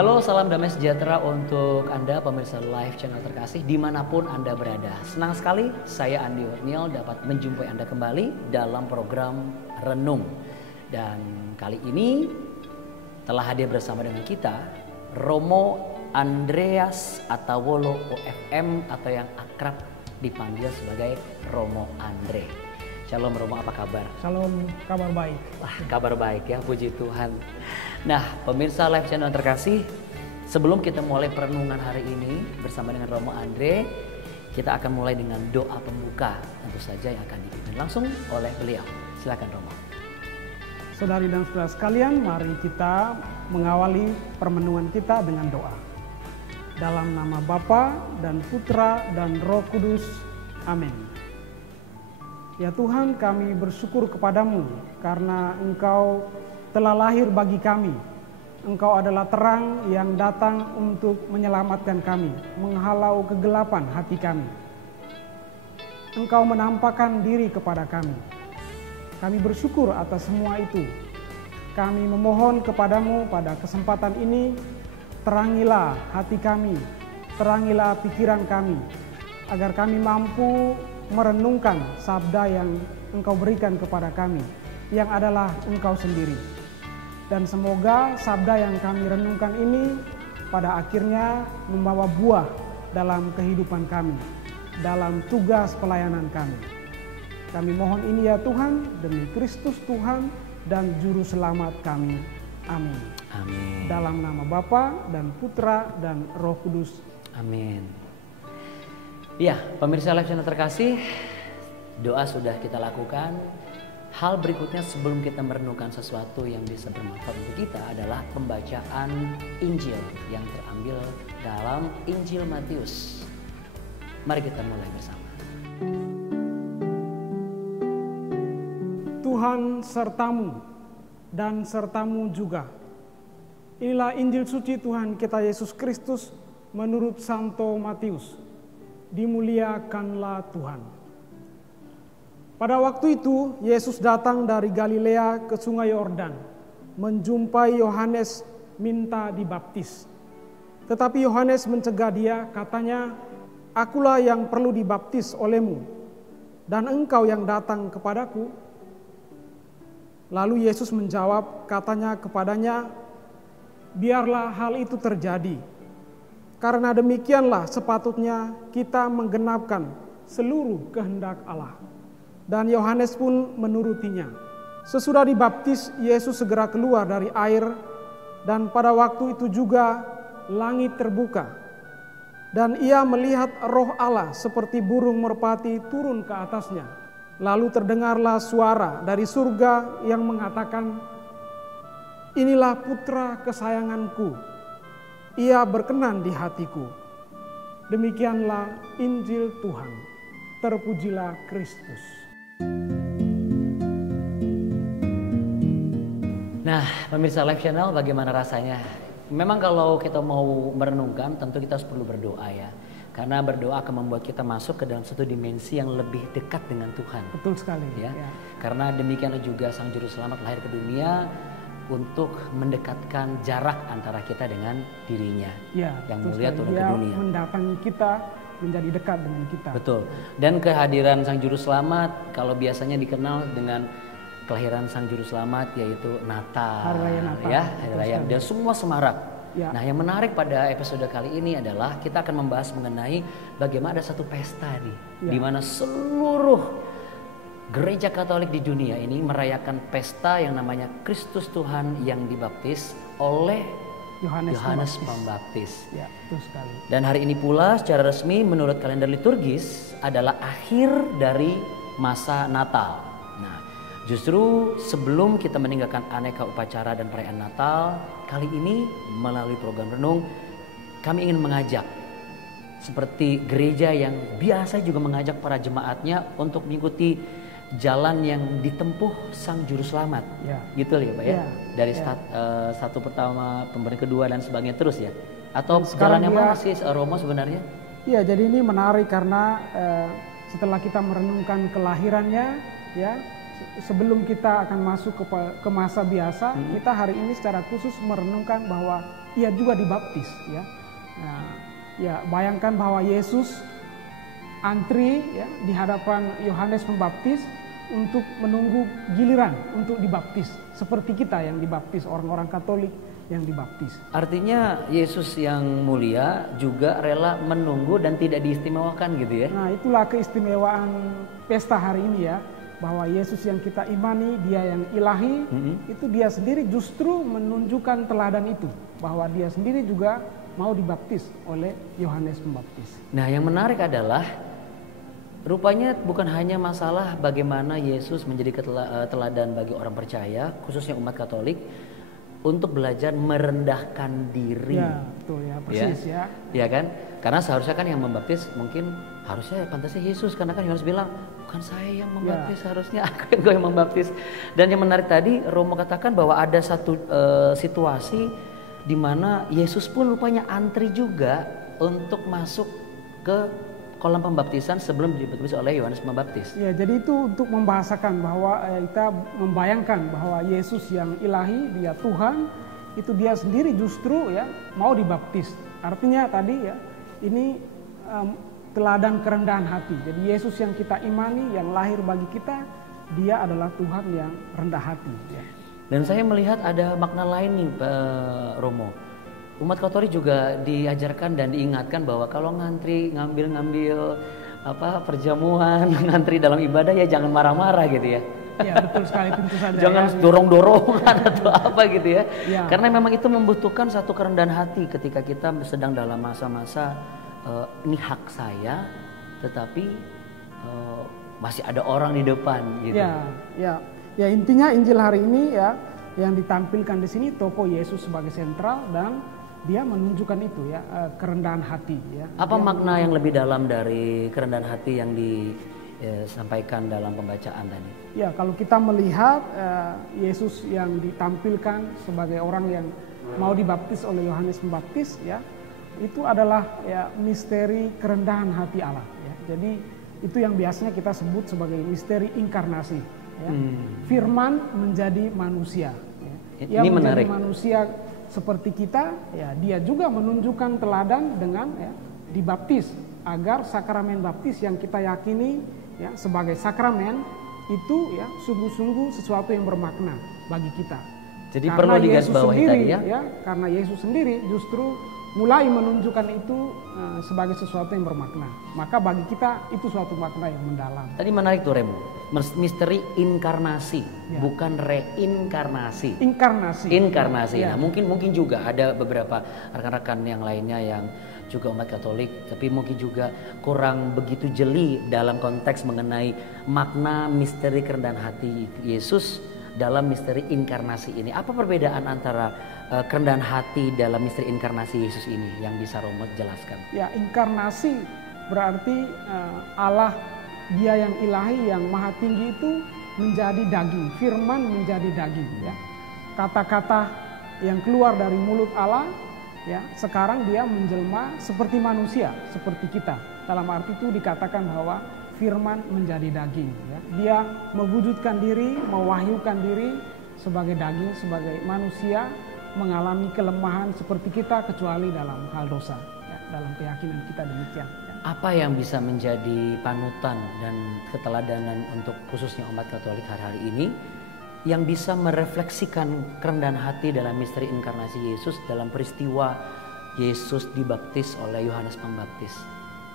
Halo, salam damai sejahtera untuk Anda pemirsa live channel terkasih dimanapun Anda berada. Senang sekali saya Andi Warniel dapat menjumpai Anda kembali dalam program Renung. Dan kali ini telah hadir bersama dengan kita Romo Andreas Atawolo OFM atau yang akrab dipanggil sebagai Romo Andre. Shalom Romo, apa kabar? Shalom, kabar baik. Wah, kabar baik ya, puji Tuhan. Nah, pemirsa live channel terkasih, sebelum kita mulai perenungan hari ini bersama dengan Romo Andre, kita akan mulai dengan doa pembuka tentu saja yang akan dipimpin langsung oleh beliau. Silakan Romo. Saudari dan saudara sekalian, mari kita mengawali permenungan kita dengan doa. Dalam nama Bapa dan Putra dan Roh Kudus. Amin. Ya Tuhan, kami bersyukur kepadamu karena Engkau telah lahir bagi kami. Engkau adalah terang yang datang untuk menyelamatkan kami, menghalau kegelapan hati kami. Engkau menampakkan diri kepada kami. Kami bersyukur atas semua itu. Kami memohon kepadamu pada kesempatan ini, terangilah hati kami, terangilah pikiran kami, agar kami mampu merenungkan sabda yang Engkau berikan kepada kami, yang adalah Engkau sendiri. Dan semoga sabda yang kami renungkan ini pada akhirnya membawa buah dalam kehidupan kami, dalam tugas pelayanan kami. Kami mohon ini ya Tuhan, demi Kristus Tuhan dan Juru Selamat kami. Amin. Amin. Dalam nama Bapa dan Putra dan Roh Kudus. Amin. Ya, pemirsa live channel terkasih, doa sudah kita lakukan. Hal berikutnya sebelum kita merenungkan sesuatu yang bisa bermanfaat untuk kita adalah pembacaan Injil yang terambil dalam Injil Matius. Mari kita mulai bersama. Tuhan sertamu dan sertamu juga. Inilah Injil suci Tuhan kita Yesus Kristus menurut Santo Matius. Dimuliakanlah Tuhan. Pada waktu itu, Yesus datang dari Galilea ke Sungai Yordan, menjumpai Yohanes minta dibaptis. Tetapi Yohanes mencegah dia, katanya, "Akulah yang perlu dibaptis olehmu, dan engkau yang datang kepadaku?" Lalu Yesus menjawab, katanya kepadanya, "Biarlah hal itu terjadi, karena demikianlah sepatutnya kita menggenapkan seluruh kehendak Allah." Dan Yohanes pun menurutinya. Sesudah dibaptis, Yesus segera keluar dari air, dan pada waktu itu juga langit terbuka. Dan ia melihat Roh Allah seperti burung merpati turun ke atasnya. Lalu terdengarlah suara dari surga yang mengatakan, "Inilah putra kesayanganku, ia berkenan di hatiku." Demikianlah Injil Tuhan. Terpujilah Kristus. Nah, pemirsa live channel, bagaimana rasanya? Memang kalau kita mau merenungkan, tentu kita harus perlu berdoa ya. Karena berdoa akan membuat kita masuk ke dalam satu dimensi yang lebih dekat dengan Tuhan. Betul sekali. Ya. Karena demikianlah juga Sang Juru Selamat lahir ke dunia untuk mendekatkan jarak antara kita dengan dirinya. Ya, yang mulia turun ke dunia. Mendatangi kita, menjadi dekat dengan kita. Betul. Dan kehadiran Sang Juru Selamat kalau biasanya dikenal dengan kelahiran Sang Juru Selamat, yaitu Natal, Hari Raya Natal, ya, Hari Raya, dan semua semarak. Ya. Nah, yang menarik pada episode kali ini adalah kita akan membahas mengenai bagaimana ada satu pesta nih, di mana seluruh gereja Katolik di dunia ini merayakan pesta yang namanya Kristus Tuhan yang dibaptis oleh Yohanes Pembaptis. Ya, betul sekali. Dan hari ini pula secara resmi menurut kalender liturgis adalah akhir dari masa Natal. Nah, justru sebelum kita meninggalkan aneka upacara dan perayaan Natal, kali ini melalui program Renung kami ingin mengajak seperti gereja yang biasa juga mengajak para jemaatnya untuk mengikuti jalan yang ditempuh Sang Juru Selamat, gitu ya Pak ya, dari satu pertama, pemberian kedua dan sebagainya terus ya, atau jalan yang mana sih Romo sebenarnya? Iya, jadi ini menarik karena setelah kita merenungkan kelahirannya, ya, sebelum kita akan masuk ke masa biasa, kita hari ini secara khusus merenungkan bahwa ia juga dibaptis, ya. Nah, ya bayangkan bahwa Yesus antri ya di hadapan Yohanes Pembaptis untuk menunggu giliran untuk dibaptis, seperti kita yang dibaptis, orang-orang Katolik yang dibaptis. Artinya Yesus yang mulia juga rela menunggu dan tidak diistimewakan gitu ya. Nah, itulah keistimewaan pesta hari ini ya, bahwa Yesus yang kita imani, dia yang ilahi, itu dia sendiri justru menunjukkan teladan itu, bahwa dia sendiri juga mau dibaptis oleh Yohanes Pembaptis. Nah, yang menarik adalah rupanya bukan hanya masalah bagaimana Yesus menjadi teladan bagi orang percaya, khususnya umat Katolik, untuk belajar merendahkan diri. Ya, betul ya, persis ya. Ya kan? Karena seharusnya kan yang membaptis mungkin harusnya pantasnya Yesus, karena kan Yohanes bilang, bukan saya yang membaptis, harusnya aku yang membaptis. Dan yang menarik tadi Romo katakan bahwa ada satu situasi di mana Yesus pun rupanya antri juga untuk masuk ke kolam pembaptisan sebelum dibaptis oleh Yohanes Pembaptis. Ya, jadi itu untuk membahasakan bahwa kita membayangkan bahwa Yesus yang ilahi, dia Tuhan, itu dia sendiri justru ya mau dibaptis. Artinya tadi ya, ini teladan kerendahan hati. Jadi Yesus yang kita imani, yang lahir bagi kita, dia adalah Tuhan yang rendah hati. Ya. Dan saya melihat ada makna lain nih, Pak Romo. Umat Katolik juga diajarkan dan diingatkan bahwa kalau ngantri, ngambil perjamuan, ngantri dalam ibadah ya jangan marah-marah gitu ya. Ya, betul sekali, tentu saja. Jangan dorong-dorongan atau apa gitu ya. Ya. Karena memang itu membutuhkan satu kerendahan hati ketika kita sedang dalam masa-masa ini hak saya, tetapi masih ada orang di depan gitu. Ya intinya Injil hari ini ya yang ditampilkan di sini tokoh Yesus sebagai sentral dan dia menunjukkan itu ya kerendahan hati ya. Apa makna yang lebih dalam dari kerendahan hati yang disampaikan dalam pembacaan tadi? Ya, kalau kita melihat Yesus yang ditampilkan sebagai orang yang mau dibaptis oleh Yohanes Pembaptis ya, itu adalah ya misteri kerendahan hati Allah ya. Jadi itu yang biasanya kita sebut sebagai misteri inkarnasi ya. Firman menjadi manusia ya. Ia Ini menjadi menarik. manusia seperti kita, ya dia juga menunjukkan teladan dengan ya, dibaptis agar sakramen baptis yang kita yakini ya sebagai sakramen itu ya sungguh-sungguh sesuatu yang bermakna bagi kita. Jadi karena perlu digarisbawahi tadi ya. Karena Yesus sendiri justru mulai menunjukkan itu sebagai sesuatu yang bermakna. Maka bagi kita itu suatu makna yang mendalam. Tadi menarik tuh Remo, misteri inkarnasi, bukan reinkarnasi. Inkarnasi. Ya. Nah, mungkin juga ada beberapa rekan-rekan yang lainnya yang juga umat Katolik, tapi mungkin juga kurang begitu jeli dalam konteks mengenai makna misteri kerendahan hati Yesus dalam misteri inkarnasi ini. Apa perbedaan antara kerendahan hati dalam misteri inkarnasi Yesus ini yang bisa Romo jelaskan? Ya, inkarnasi berarti Allah, dia yang ilahi, yang maha tinggi itu menjadi daging, firman menjadi daging ya. Kata-kata yang keluar dari mulut Allah ya, sekarang dia menjelma seperti manusia, seperti kita. Dalam arti itu dikatakan bahwa firman menjadi daging ya. Dia mewujudkan diri, mewahyukan diri sebagai daging, sebagai manusia, mengalami kelemahan seperti kita kecuali dalam hal dosa ya, dalam keyakinan kita demikian ya. Apa yang bisa menjadi panutan dan keteladanan untuk khususnya umat Katolik hari-hari ini yang bisa merefleksikan kerendahan hati dalam misteri inkarnasi Yesus dalam peristiwa Yesus dibaptis oleh Yohanes Pembaptis?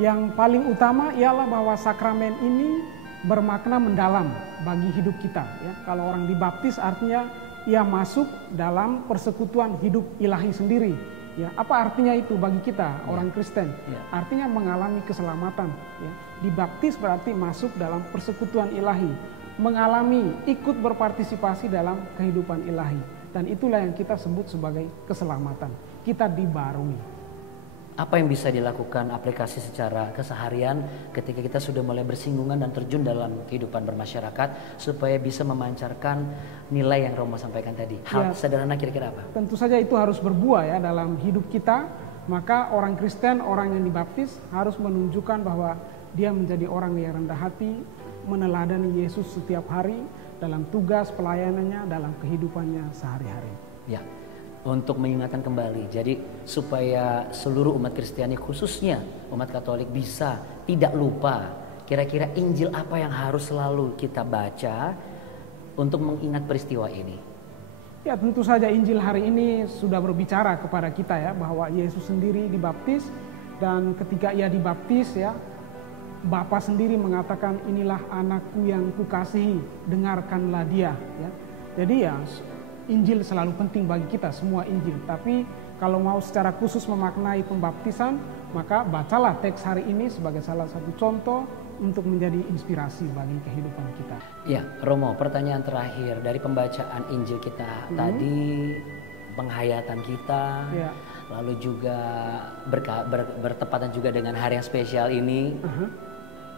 Yang paling utama ialah bahwa sakramen ini bermakna mendalam bagi hidup kita ya. Kalau orang dibaptis artinya ia masuk dalam persekutuan hidup ilahi sendiri ya. Apa artinya itu bagi kita orang Kristen? Artinya mengalami keselamatan ya. Dibaptis berarti masuk dalam persekutuan ilahi, mengalami, ikut berpartisipasi dalam kehidupan ilahi, dan itulah yang kita sebut sebagai keselamatan. Kita dibarui. Apa yang bisa dilakukan aplikasi secara keseharian ketika kita sudah mulai bersinggungan dan terjun dalam kehidupan bermasyarakat supaya bisa memancarkan nilai yang Romo sampaikan tadi? Hal sederhana kira-kira apa? Tentu saja itu harus berbuah ya dalam hidup kita. Maka orang Kristen, orang yang dibaptis harus menunjukkan bahwa dia menjadi orang yang rendah hati, meneladani Yesus setiap hari dalam tugas pelayanannya, dalam kehidupannya sehari-hari. Ya. untuk mengingatkan kembali. Jadi supaya seluruh umat Kristiani khususnya umat Katolik bisa tidak lupa kira-kira Injil apa yang harus selalu kita baca untuk mengingat peristiwa ini. Ya, tentu saja Injil hari ini sudah berbicara kepada kita ya bahwa Yesus sendiri dibaptis, dan ketika ia dibaptis ya, Bapa sendiri mengatakan inilah anakku yang kukasihi, dengarkanlah dia ya. Jadi ya Injil selalu penting bagi kita, semua Injil. Tapi kalau mau secara khusus memaknai pembaptisan, maka bacalah teks hari ini sebagai salah satu contoh untuk menjadi inspirasi bagi kehidupan kita. Ya, Romo, pertanyaan terakhir dari pembacaan Injil kita tadi, penghayatan kita, lalu juga bertepatan juga dengan hari yang spesial ini,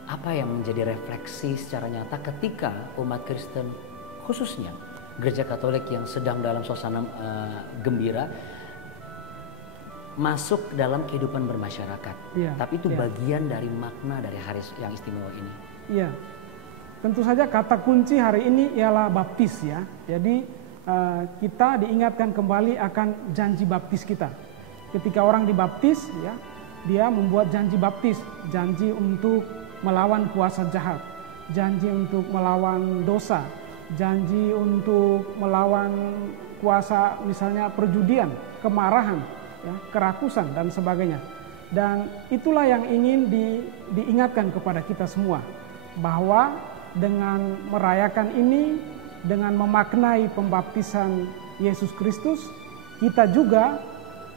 apa yang menjadi refleksi secara nyata ketika umat Kristen khususnya Gereja Katolik yang sedang dalam suasana gembira masuk dalam kehidupan bermasyarakat. Tapi itu bagian dari makna dari hari yang istimewa ini. Iya, tentu saja kata kunci hari ini ialah baptis ya. Jadi kita diingatkan kembali akan janji baptis kita. Ketika orang dibaptis ya, dia membuat janji baptis, janji untuk melawan kuasa jahat, janji untuk melawan dosa, janji untuk melawan kuasa misalnya perjudian, kemarahan, ya, kerakusan dan sebagainya. Dan itulah yang ingin diingatkan kepada kita semua, bahwa dengan merayakan ini, dengan memaknai pembaptisan Yesus Kristus, kita juga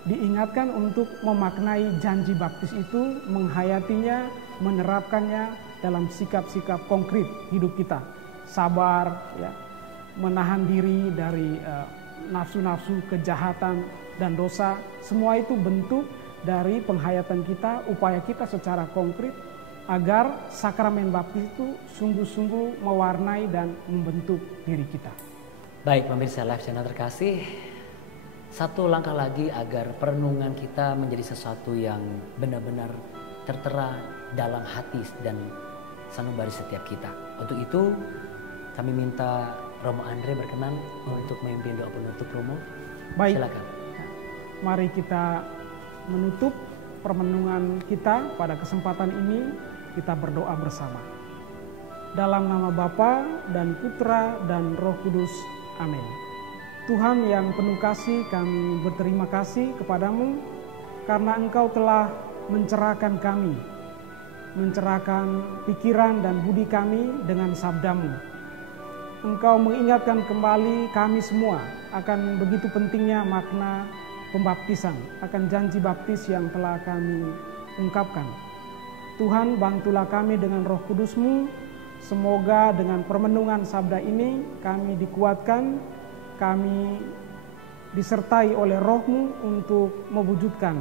diingatkan untuk memaknai janji baptis itu, menghayatinya, menerapkannya dalam sikap-sikap konkret hidup kita. Sabar, ya, menahan diri dari nafsu-nafsu kejahatan dan dosa. Semua itu bentuk dari penghayatan kita, upaya kita secara konkret agar sakramen baptis itu sungguh-sungguh mewarnai dan membentuk diri kita. Baik, pemirsa Live Channel terkasih, satu langkah lagi agar perenungan kita menjadi sesuatu yang benar-benar tertera dalam hati dan sanubari setiap kita. Untuk itu kami minta Romo Andre berkenan untuk memimpin doa penutup. Romo, baik, silakan. Mari kita menutup permenungan kita pada kesempatan ini. Kita berdoa bersama. Dalam nama Bapa dan Putra dan Roh Kudus. Amin. Tuhan yang penuh kasih, kami berterima kasih kepadamu karena Engkau telah mencerahkan kami, mencerahkan pikiran dan budi kami dengan sabdamu. Engkau mengingatkan kembali kami semua akan begitu pentingnya makna pembaptisan, akan janji baptis yang telah kami ungkapkan. Tuhan, bantulah kami dengan Roh Kudus-Mu. Semoga dengan permenungan sabda ini kami dikuatkan, kami disertai oleh Roh-Mu untuk mewujudkan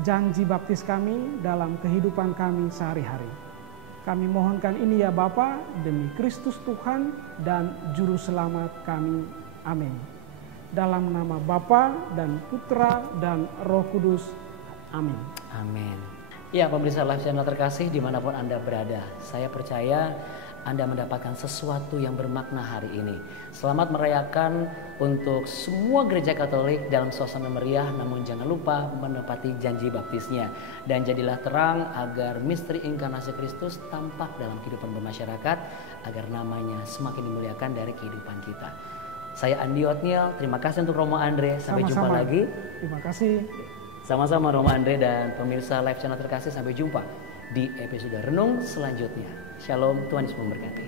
janji baptis kami dalam kehidupan kami sehari-hari. Kami mohonkan ini ya Bapa, demi Kristus Tuhan dan Juru Selamat kami. Amin. Dalam nama Bapa dan Putra dan Roh Kudus. Amin. Amin. Ya, pemirsa Live Channel terkasih dimanapun Anda berada, saya percaya Anda mendapatkan sesuatu yang bermakna hari ini. Selamat merayakan untuk semua gereja Katolik dalam suasana meriah, namun jangan lupa menepati janji baptisnya. Dan jadilah terang agar misteri inkarnasi Kristus tampak dalam kehidupan bermasyarakat, agar namanya semakin dimuliakan dari kehidupan kita. Saya Andi Otniel, terima kasih untuk Romo Andre, sampai jumpa lagi. Terima kasih. Sama-sama Romo Andre dan pemirsa Live Channel terkasih, sampai jumpa di episode renung selanjutnya. Shalom, Tuhan Yesus memberkati.